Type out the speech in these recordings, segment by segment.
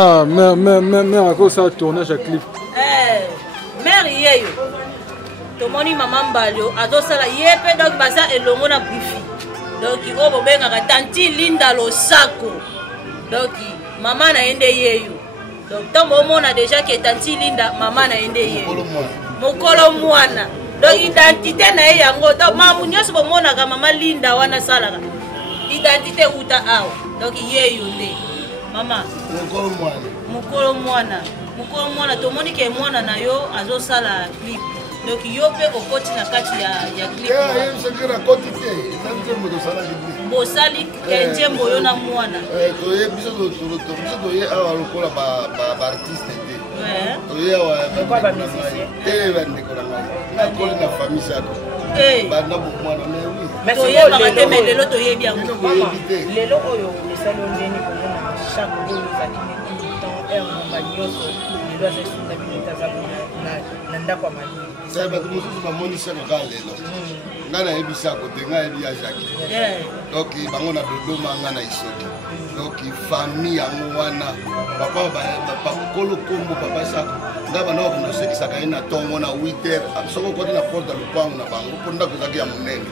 Ah, mais à cause ça tournage à clip. Mère yeyo. Tomoni maman Mbalio, adosala yepe donc basa elongo na bifi. Donc il va benga tanti Linda Losako. Donc maman na ende yeyo. Donc tant on a déjà que tanti Linda maman na ende yeyo. Mokolo mwana. Donc identité na yango. Donc mamu nyoso bomona ka maman Linda wana sala. Identité uta awa. Donc yeyo nde. Mama. Mokolo mwana. Mokolo mwana tomoni ke mwana na yo azosala clip. Donc yo pe okoti na kati ya clip. Bosali kenjembo yo na mwana. Toye biso toye awa lokola ba artiste te. Toye awa ba musicien. Te ba ndekona ngai. Na koli na famille sako. Ba na bo mwana mais oui. Mais toye ba te mais lelo toye bien. Lelo oyo lesalo ndeni komona chaque jour ezali neti temps heure ba nyoso lelo azesunda binota za na ndako ya mali. Ça va tout mosusu ba moni sako ka lelo. Nga na yebi sako te nga yebi ya Jacques. Donc bango na Dodoma nga na Isoki. Donc famille yango wana papa ba kolo kombo papa sako. Nga bana ko ndo sekisaka ina tongo na 8h. Soko ko na porte le pango na bango ponda ko zaki ya munene.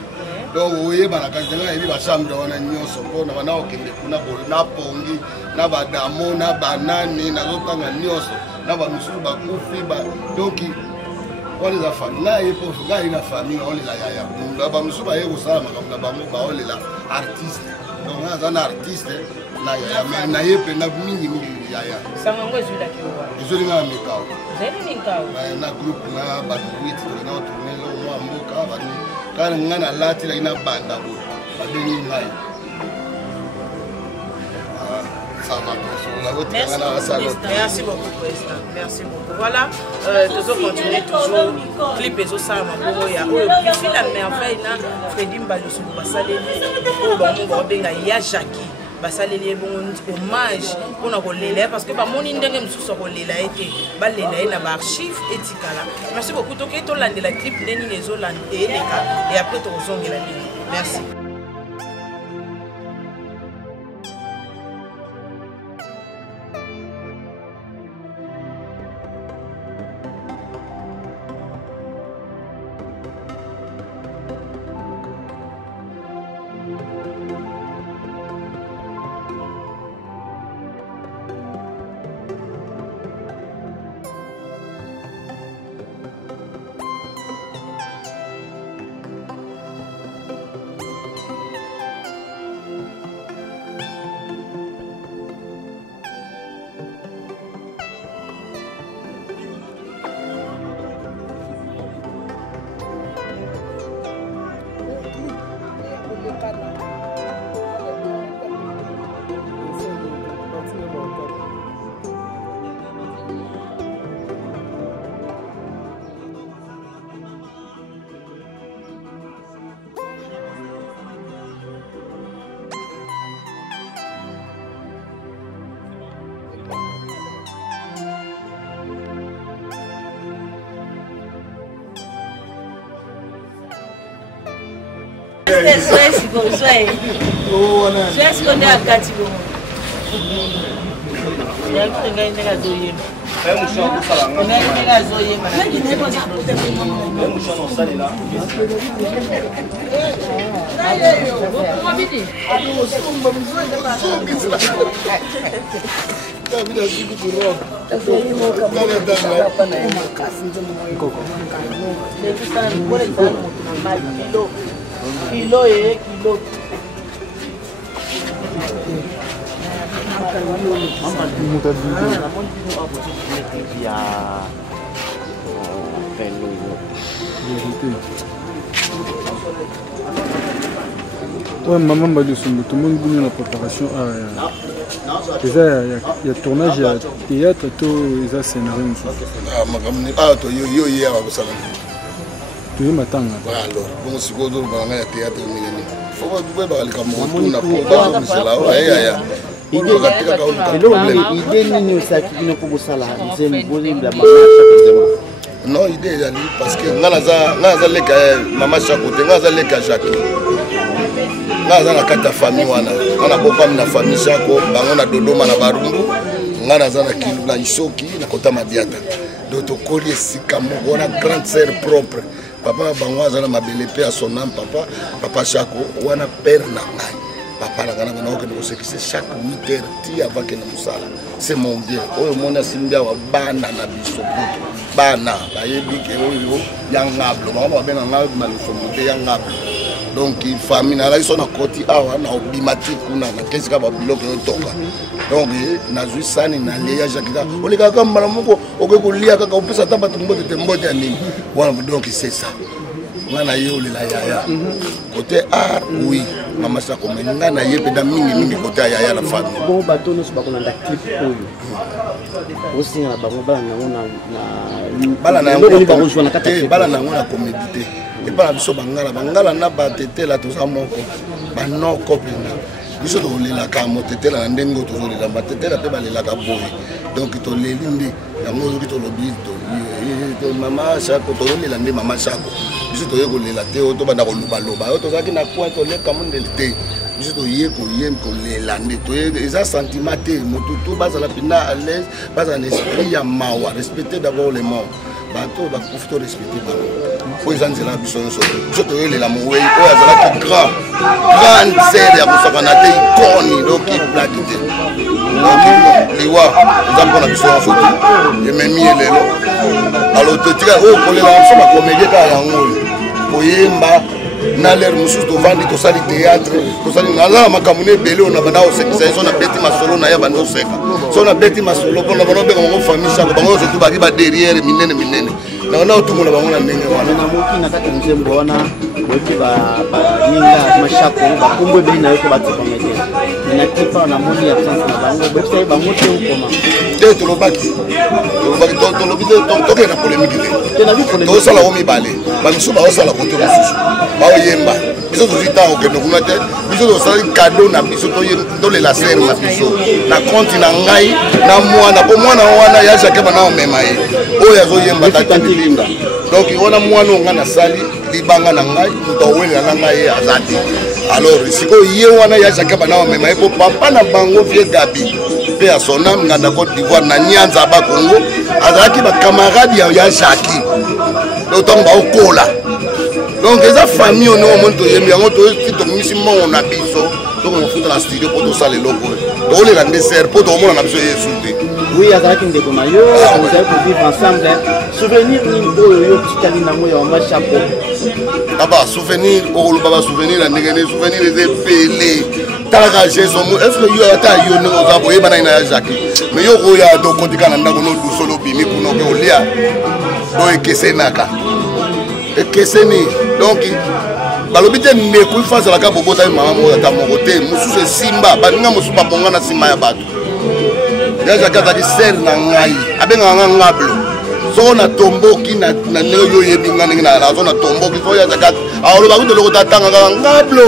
Donc oye bana ka nga yebi ba chambre wana nyoso pona bana okende kuna ko na pongi na ba damo na banani na zotanga nyoso na ba musulu ba kufi ba donc on les a famille là et pour gars une famille on les a yaya ba musu ba yego sala makamna bango ba on les la artiste donc on a artiste na yaya mais na yepe na mingi yaya sanga ngo ezula kiwa ezuli nga mekao zeli nikao na groupe na ba 8 na tourner lo mwa mboka ba ni kana ngana lati la ina banda bo ba deni ngai Merci beaucoup, Président. Merci beaucoup. Voilà, nous allons continuer toujours. Clip et ça, ma fille la merveille, Freddy Mbalio sur Bassalé, il y a Jackie. Bassalé, bon hommage pour nous relayer parce que mon indemnité me sous relayer été balayé na archive éthicala. Merci beaucoup. Donc, tu as la clip Neni les Hollande et les cas et après tu as la ligne. Merci. Kilo et kilo. Ouais, maman Mbalio Sombo, tout le monde est dans la préparation. Il y a tournage, il y a théâtre, tout ça scénario. Tu es matin. Alors, bon, si vous avez un théâtre, il faut que vous ayez un peu non, idée parce que maman chaque côté, Jackie. Naza na kata famille wana. Ana boka na famille chako, bango na Dodoma na Barundu. nga naza na kilu na isoki na kota madiata donc tokoli esika moko wana grande sœur propre papa bango aza na mabele mpe ya son âme papa Chako wana père na ngai papa na ngana na okende kosekise chaque 8 heures ti avant que na musala c'est mon Dieu oyo mona simbia wa bana na biso butu bana bayebi ke oyo yangablo mama benga ngalo na lusomote yangablo donc famille na la iso na koti awa na obimati kuna na kesika ba bloc yo toka donc nazwi sani na leya jakika oleka kama mala moko okekolia kaka opesa tamba tumbote tembote anini wana donc c'est ça ngana yole la yaya côté art oui mama Chako menga na yepe da mingi côté yaya la famille bon bateau nous ba kona clip oyo aussi na ba bala na bala na ngona comédie et pas biso bangala na batetela to sa moko ba no copina biso to lela ka motetela na ndengo to lela batetela pe balela ka boye donc to lelinde yango zo to lobi to mama Chako to lela nde mama Chako biso to yeko lela te to bana ko loba to zaki na kwa to leka mondele te biso to yeko ko lela nde to eza sentiment te moto to bazala pina à l'aise bazala esprit ya mawa respecter d'abord les morts bato ba kufto respecter ba po ezanzela biso nyonso biso to yelela moweyi oyo azalaki grande sœur ya kosakana te ikoni donc iplaki te donc liwa eza mpona biso nyonso te ememi elelo alo totika oyo kolela biso bakomedie kaka yango oyo koyemba na l'air mosusu tovandi tosali théâtre tosali naza na makambo na ebele oyo na banda osekisa so na beti masolo na ye banda oseka so na beti masolo mpona bana obenga bango famille Chako bango nyonso tu baki baderrière minene na wana otungola bango na ndenge wana na moki na kati nzembo wana boki baninga mashako bakombo ebeli na yo ko batikomete na tipa na moni absence na bango boki bango te ukoma te tolobaki tolobi tokende na polémique te tosala o mibale bamisu baosala kote mosusu baoyemba biso tozwi ntango okende kuna te biso tosali kado na biso tolela sere na biso na konti na ngai na mwana po mwana wana ya jake bana omema ye oyo azoyemba tatilinga donc wana mwana onga nasali libanga na ngai moto awelela na ngai ye aza te alors sikoyo ye wana ya jake bana omema ye po papa na bango vie Gabi mpe ya sonam nganda Côte d'Ivoire na Nyanza ba Congo azalaki bakamarade ya Jaki ntango baokola donc eza famille ono omoni toyembi yango tomisi mbongo na biso tokomofuta na studio mpo tosala eloko toolela nde ser mpo tokomona na biso yesu te oui azalaki ndeko na yo ozali kovivre ensemble souvenir nini oyo yo tikali nango ya mama Chako aba souvenir okoloba basouvenir ya ndenge nini souvenir eza ebele talaka jesu est ce que yo ata yo ndenge oza boyeba nai na ya jaki mais yo koya tokotika na ndako nodusolo obimi kuna oke olia do ekesenaka ekeseni donc balobi te ndeko ifazalaka bobotami mama moko ata moko te mosusu esimba baninga mosusu babonga na nsima ya bato ya jaki azalaki ser na ngai abengaka nga ngablo soko na tomboki na ndenge oyo oyebi nga ndenge nazo na tomboki so ya jaki alobaki toloko tatanga kaka ngablo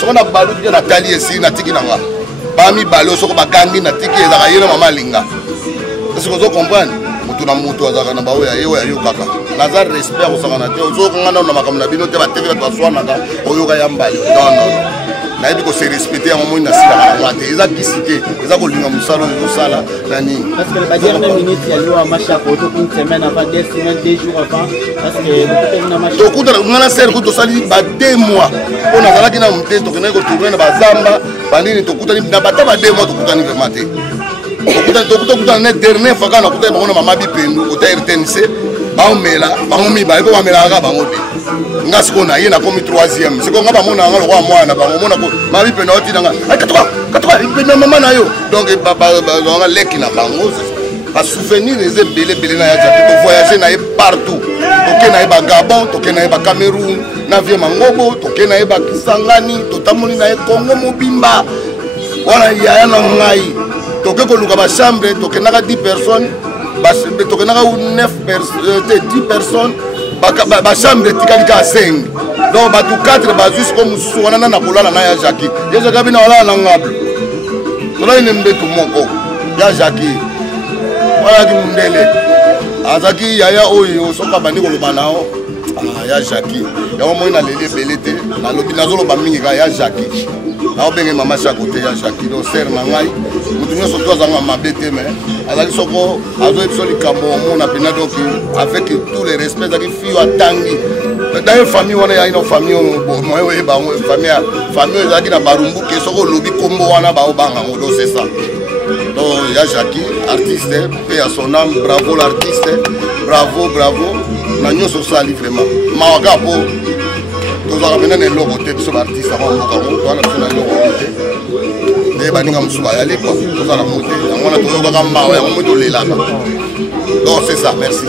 soko na baluki te natali esili natiki na nga bamibale soko bakangi natiki ezalaka ye na mama alinga esiko ozo comprendre motu na motu azalaka na baoyo ye oyo ayo kaka naza respect akosakana te ozokanga nano na makambo na bino te bateke bato baswanaka oyoka ya mbali non nayebi kose respecte yango moi nasilaka yango te eza kisi te eza kolinga mosala oyo ezosala na nini parce que ba dernière minute ya yo mama Chako to une semaine avant 2 semaines 2 jours avant parce que na mama tokutana ngana ser ko tosali ba 2 mois po nazalaki na mte tokendaki kotourne na bazamba bandini tokutani na bata ba 2 mois tokutani vraiment te tokutana ne dernier fois kana kutana bango na mama bipendu kota RTNC baomela bango mibale po bamelaka kaka bango te nga sikoyo na ye nakomi 3e sikoyo nga bamona yanga lokwa mwana bango mona mama bipendu aotinanga katoka mama na yo donc bazwanga leki na bango basouvenir eza ebele na ya jaki tovoyage na ye partout toke na ye bagabon toke na ye bacameroun na vie mangobo toke na ye bakisangani totamoli na ye congo mobimba wana yaya na ngai toke koluka bachambre tokendaka 10 personnes tokendaka 10 personnes bachambre etikali kaka 5 donc bato 4 bazwi siko mosusu wana na kolala na ya jaki ya jaki abina olala na ngable tolali ne mbetu moko ya jaki walaki mundele azalaki yaya oyo soki abandi koloba nao ya Jackie yango moi naleli ebele te nalobi nazoloba mingi kaka ya Jackie naobenge mama Chako te ya Jackie donc sere na ngai motu nyonso to azanga mabe te mais azalaki soko azoyebi biso likambo omona mpena donc avec tous les respects ezalaki fille atangi dans famille wana yai na famille moye oyeba yango famille oyo ezalaki na barumbuke soko olobi kombo wana baobanga yango donc c'est ça donc ya Jackie artiste pe ya son âme bravo l'artiste bravo na nyonso osali vraiment mawaka po tozwaka mpena na eloko te biso baartiste yango mboka ngo towana biso na eloko te nde baninga mosusu bayali kwa tozala ngo te yango wana toyokaka mawa yango mo tolelaka donc c'est ça merci.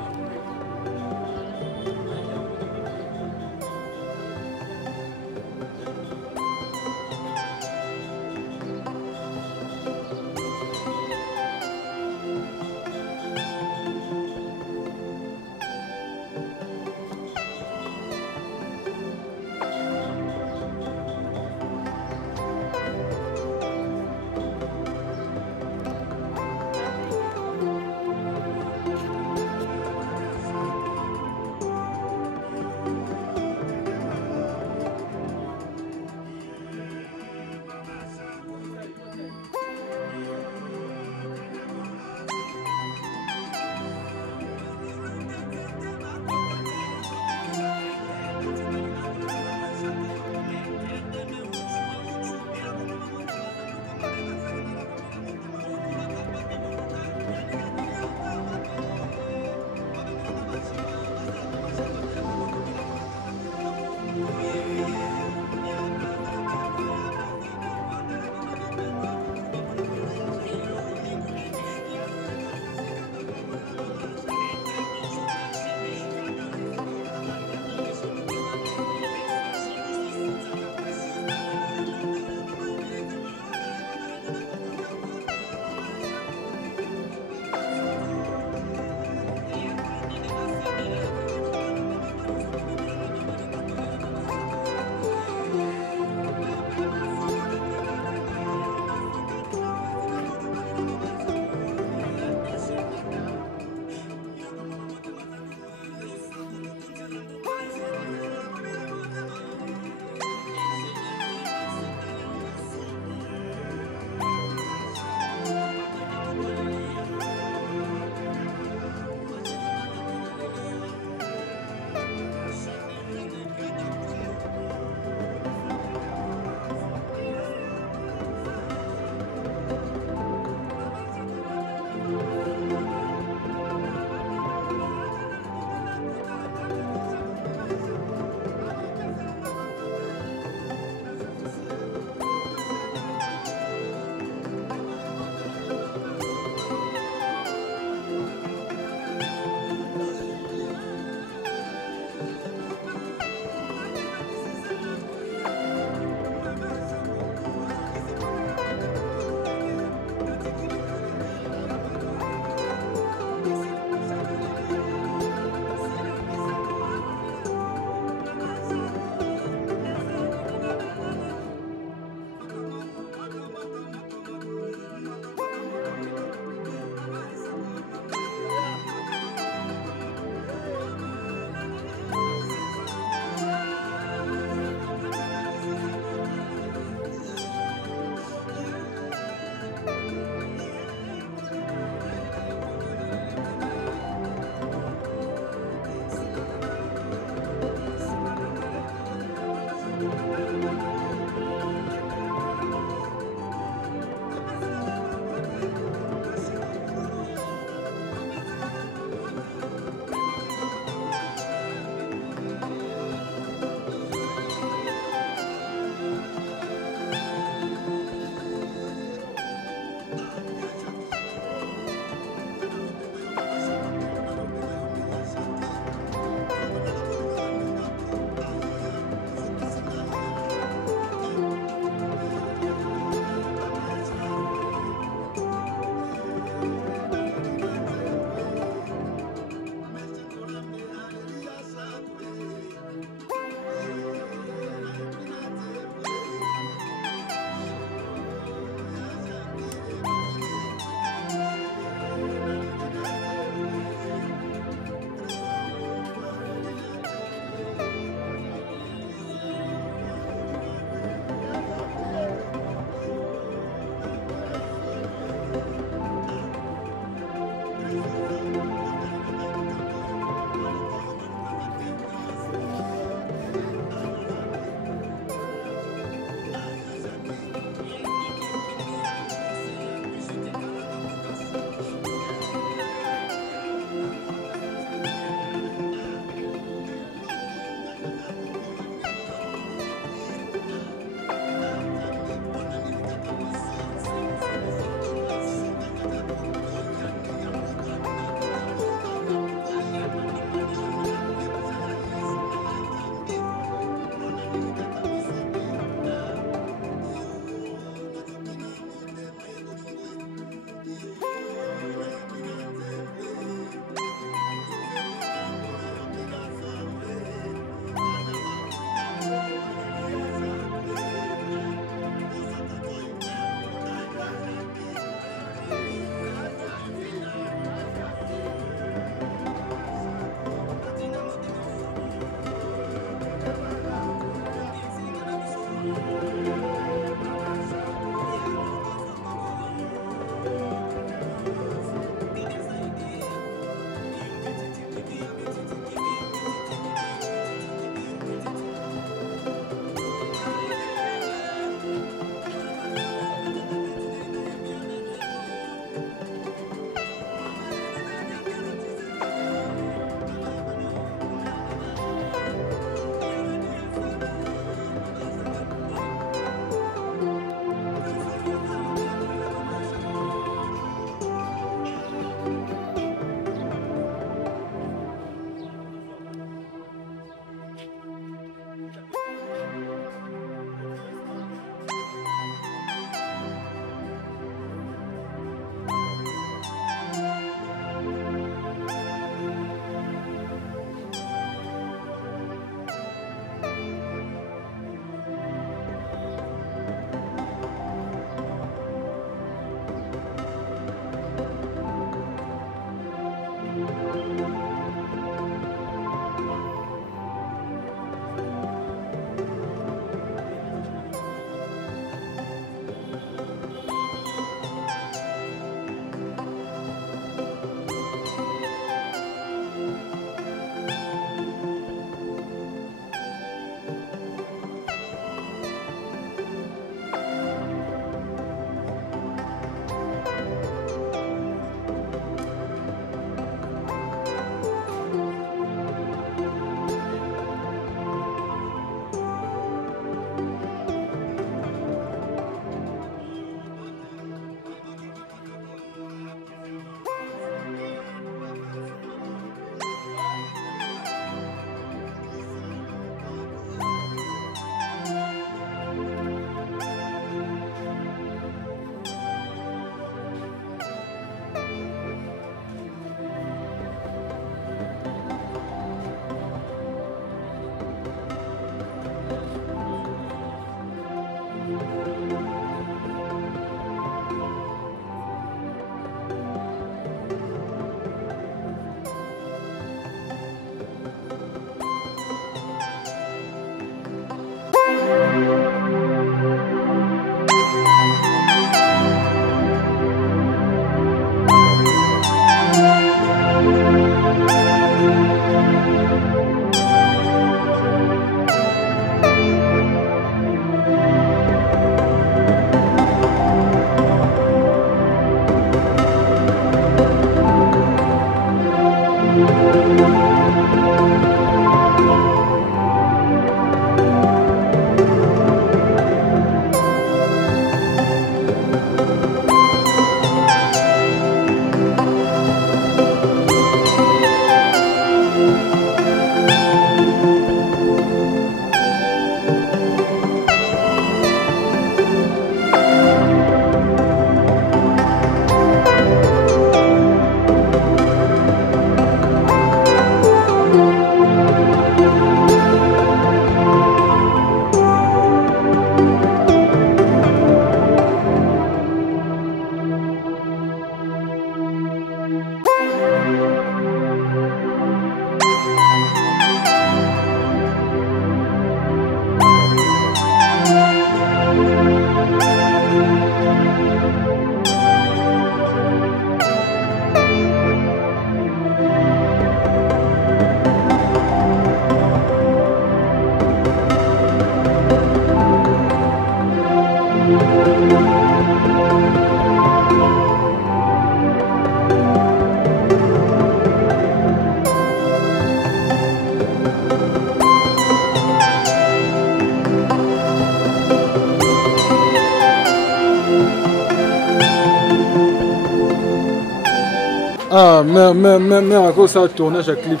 Ah, mais à cause ça tournage à clip.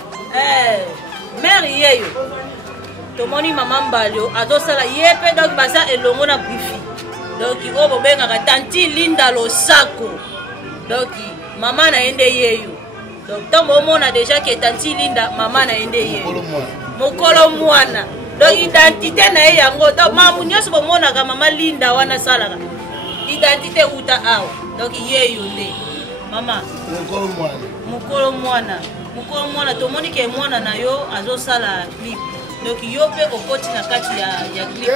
Mère yeyo. Tomoni maman Mbalio azosala yepe donc baza elongo na bifi. Donc o bobengaka tanti Linda Losako. Donc maman na ende yeyo. Donc tombo mona déjà que tanti Linda maman na ende yeyo. Mokolo mwana. Donc identité na ye yango donc mamu nyonso bomonaka maman Linda wana salaka. Identité uta awa. Donc yeyo nde. Mama. Mokolo mwana tomoni ke mwana na yo azosala clip. Donc yo pe okoti na kati ya clip.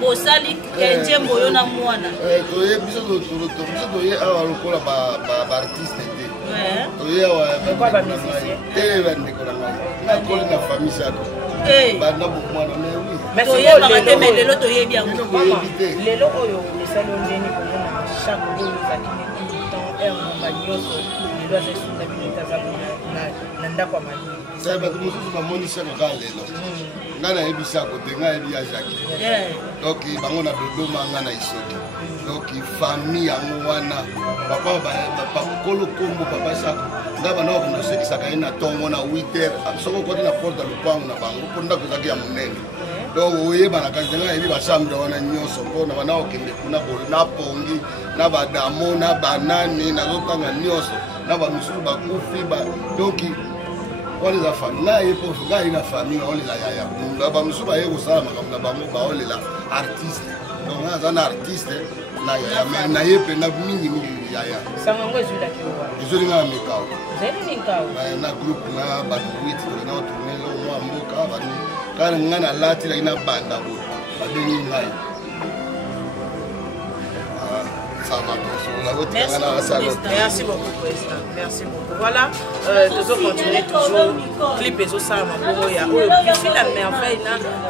Bosali kenjembo yo na mwana. Toye biso toye awa lokola ba artiste te. Toye awa ba musicien. Te ba ndeko na ngai. Na koli na famille sako. Banda bo mwana na oui. Mais toye ba teme lelo toye bien. Lelo oyo esali ondeni komona chaque jour ezali neti temps heure na banyoso. Lelo azesunda binota za na ndako mali. Ça va tout ça moni ça ka lelo. Ngana ebisa ko te nga ebi ya Jackie. Donc bango na dodoma ngana isoki. Donc famille yango wana papa ba kolo kombo papa sako. Ngaba na ko sekisa ka ina tongo na 8h. Soko ko na porte le pango na bango ponda ko zaki ya munene. Donc oye bana ka nga ebi ba chambre wana nyoso ko na bana okende kuna ko na pongi na ba damo na banani na zotanga nyoso na ba musu ba kufi ba donc on les a famille là et pour gars une famille on les a yaya ba musu ba yego sala makamna bango ba on les la artiste donc on a un artiste na yaya mais na yepe na mingi yaya sanga ngwezu la kiwa ezoli nga mekao zeni nikao na groupe na ba tweet na tourner lo mo mboka ba ni kana ngana lati la ina banda bo ba bengi ngai Merci beaucoup, président. Merci beaucoup. Voilà, nous continuer toujours. Clip et ça, ma boya. Puis la merveille,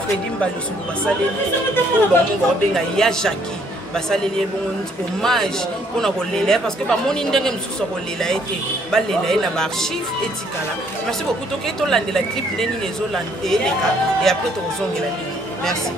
Freddy Mbalio sur Basaleli. Oh, bon, ya Jackie. Basaleli, bon, hommage pour nous relayer parce que mon indenge me sous relayer été. Balela na archive etikala. Merci beaucoup. Donc, tout l'année la clip neni les Hollande et après tout zongi la ligne. Merci.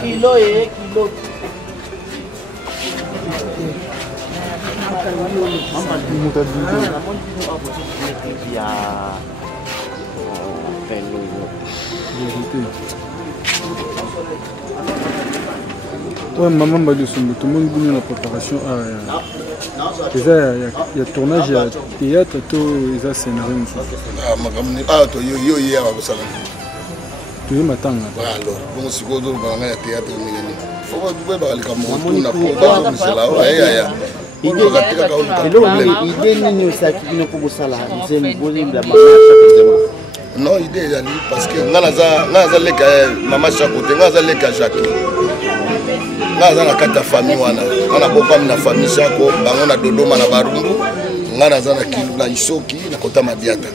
Kilo e kilo. Ouais, maman Mbalio Sombo, tout le monde est la préparation. Il y a tournage, il y a théâtre, il y a scénario. Tu es matin. Alors, bon, si vous avez un théâtre, il faut que vous ayez un théâtre. Non, idée parce que maman chakote, Jackie. Naza na kata famille wana. On a beaucoup na famille chako, bango na dodoma na barumbu. nga naza na isoki na kota Madiata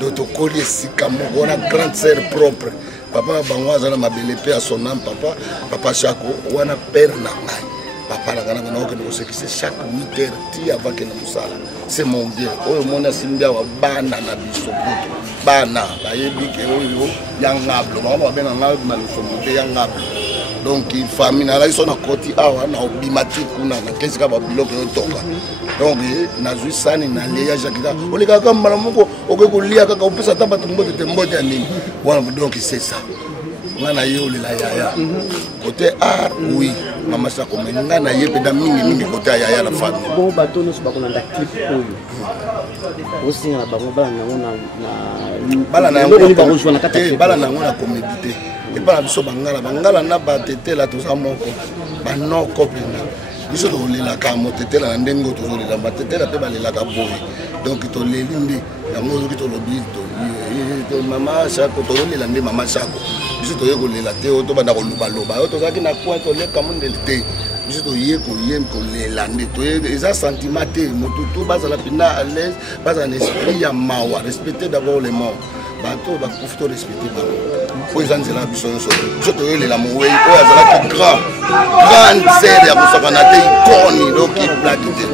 donc tokoli esika moko wana grande sœur propre papa bango aza na mabele mpe ya son âme papa Chako wana père na ngai papa na ngana nakokende kosekise chaque 8 heures ti avant ke na mosala c'est mon bien oyo moni asimbi awa bana na biso kutu bana bayebi ke oyo ya ngablo bango babenga ngablo na losomo te ya ngablo donc famille nazalaki so na koti awa na obima ti kuna nakesika babiloko yotonga donc nazwi sani nalia jakika olekaka mbala moko okoki kolia kaka opesa ata bato mbote te mbote ya nini wana donc c'est ça nga na ye olela yaya côté art oui mama Chako me nga na ye mpenza mingi côté ya yaya na famille bon bato nyonso bakolanda clip oyo osinga na bango bala na yango na comédie te epa na biso bangala na batetela toza moko banoko mpena biso tolelaka motetela na ndenge oyo tozolela batetela mpe balelaka boye donc toleli nde yango ozoki tolobi mama Chako tozolela nde mama Chako biso toye kolela te oyo tobanda kolobaloba oyo tozalaki na kwa toleka mondele te biso toye kolela nde toye eza sentiment te moto to bazala mpena à l'aise bazala na esprit ya mawa respecter d'abord les morts bato bakufi to respecter bango oyo eza nzela ya biso nyonso biso toyolela mowei oyo azalaki grande sere ya kosakana te ikoni donc iplaki te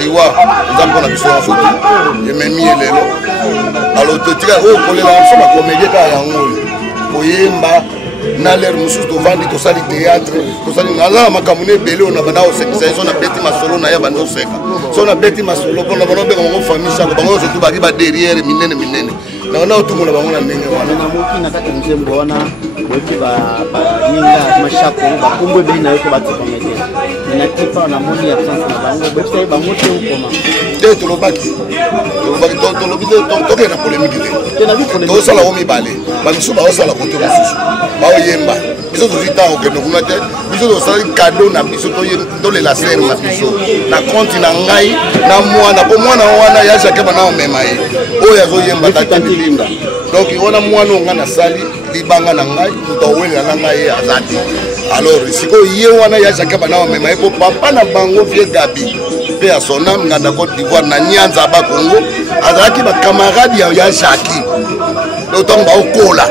liwa eza mpona biso nyonso te ememi ye lelo alo totika oyo kolela biso bakomedie kaka yango oyo koyemba na lere mosusu tovandi tosali théâtre tosali nazala makambo ebele oyo na banda osekisa ye so nabeti masolo na ye banda oseka so nabeti masolo mpona bana obenga bango famille Chako bango nyonso tu baki baderrière minene na wana otumbola bango na ndenge wana namoki na kati ya nzembo wana boyebi baninga mashako bakombo ebeli na yo to batikomete menatipa namoni absence na bango boyebisa ye bango te okoma te tolobaki tolobi te tokende na polémique te tosala o mibale bamisu baosala kote mosusu baoyemba biso tozwi ntango okende kuna te biso tosalaki kado na biso tolela sere na biso na konti na ngai na mwana mpo mwana wana ya jake bana omema ye oyo azoyemba tatimilinga donc wana mwana oyo ngai nasali libanga na ngai moto awelela na ngai ye aza te alors sikoyo ye wana ya jake bana omema ye mpo papa na bango vie Gabi mpe ya sonam nganda Côte d'Ivoire na nyanza bakongo azalaki bakamarade ya Jaki otango baokola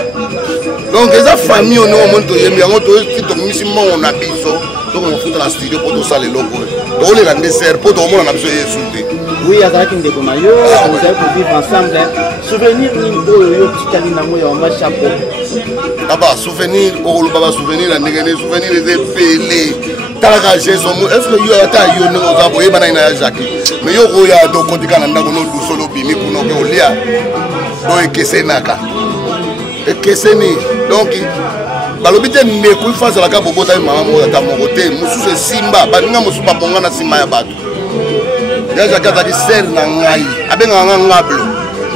donc eza famille ono omoni toyembi yango tokomisi mbongo na biso tokomofuta na studio mpo tosala eloko tokolela nde sere mpo tokomona na biso yesu te oui azalaki ndeko na yo ozali kovivre ensemble souvenir nini oyo yo tikali nango ya mama Chako aba souvenir okoloba basouvenir ya ndenge nde souvenir eza ebele talaka jesomo estce yo ata yo ndenge oza boyeba nai na ya Jaki mais yo koya tokotika na ndako noduso lobimi kuna oke olia do ekesenaka ekeseni donc balobi te ndeko ifa azalaka bobota ye mama moko ata moko te mosusu esimba baninga mosusu babonga na nsima ya bato ya Jaki azalaki sere na ngai abengaka nga ngablo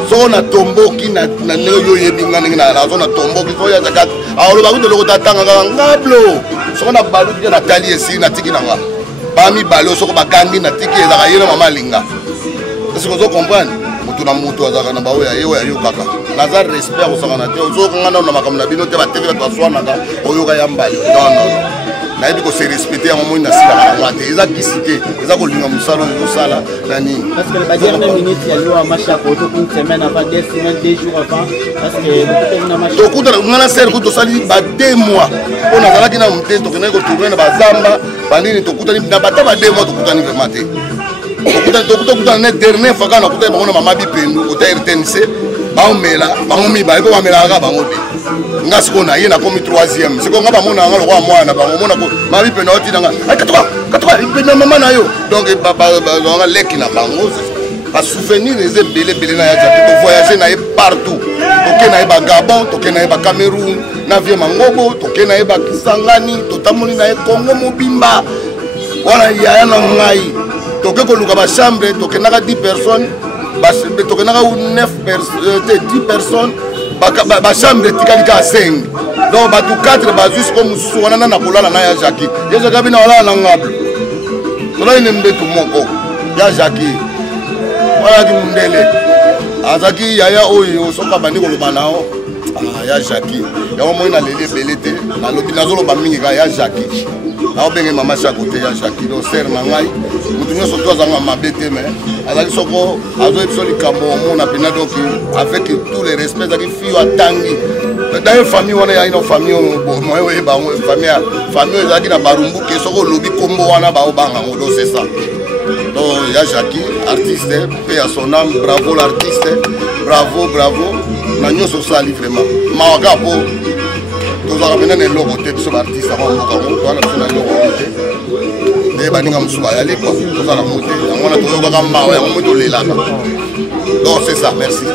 soko na tomboki na ndenge oyo oyebi nga ndenge nazo na tomboki soko ya Jaki alobaki toloko tatangaka ngablo soko na baluki te natali esili natiki na nga bamibale soko bakangi natiki ezalaka ye na mama alinga esiko ozokomprendre motu na motu azalaka na baoyo ye oyo ayokaka naza respect akosakana te ozokanga nano na makambo na bino te bateve bato baswanaka oyoka ya mbali non nayebi kose respecte yango moi nasilaka nanga te eza kisi te eza kolinga mosala oyo ezosala na nini tokutana nga na sere ku tosali ba 2 mois mpo nazalaki na mote tokendaki kotourne na bazamba bandini tokutani na bata ba 2 mois tokutani vraimen te tokutana ne dernier fois kaka nakutani bango na mama bipendu ota RTNC baomela bango mibale mpo bamelaka kaka bango te nga sikoyo na ye nakomi 3e sikoyo nga bamona nga lokwa mwana bango mona mama bipendu aotinanga katoka ipena mama na yo donc bazwanga leki na bango basouvenir eza ebele na ya Jaki tovoyage na ye partout toke na ye bagabon toke na ye bacameroun na vie mangobo toke na ye bakisangani totamoli na ye congo mobimba wana yaya na ngai toke koluka bachambre tokendaka 10 personnes tokendaka 10 personnes bachambre etikali kaka 5 donc bato 4 bazwi siko mosusu wana na kolala na ya Jaki ye Jaki abina walala na ngablo tolali ne mbetu moko ya Jaki walaki mundele azalaki yaya oyo soka bandi koloba nao ya Jaki yango moi naleli ebele te nalobi nazoloba mingi kaka ya Jaki naobenge mama chaque côté ya Jackie do ser na ngai mutu nyonso to azanga mabe te mais azali soko azoyebi biso likambo omona mpena donc avec tous les respects azalaki fio atangi dans famille wana ya ino famille moyen oyeba famille ezalaki na barumbu ke soko olobi kombo wana baobanga ngo do c'est ça donc ya Jackie artiste paix à son âme bravo l'artiste bravo na nyonso osali vraiment mawaka po tozwaka mpena na eloko te biso baartiste yango mboka ngo towana biso na eloko te nde baninga mosusu bayali po tozala ngo te yango wana toyokaka mawa yango moi tolelaka donc c'est ça merci.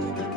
Merci.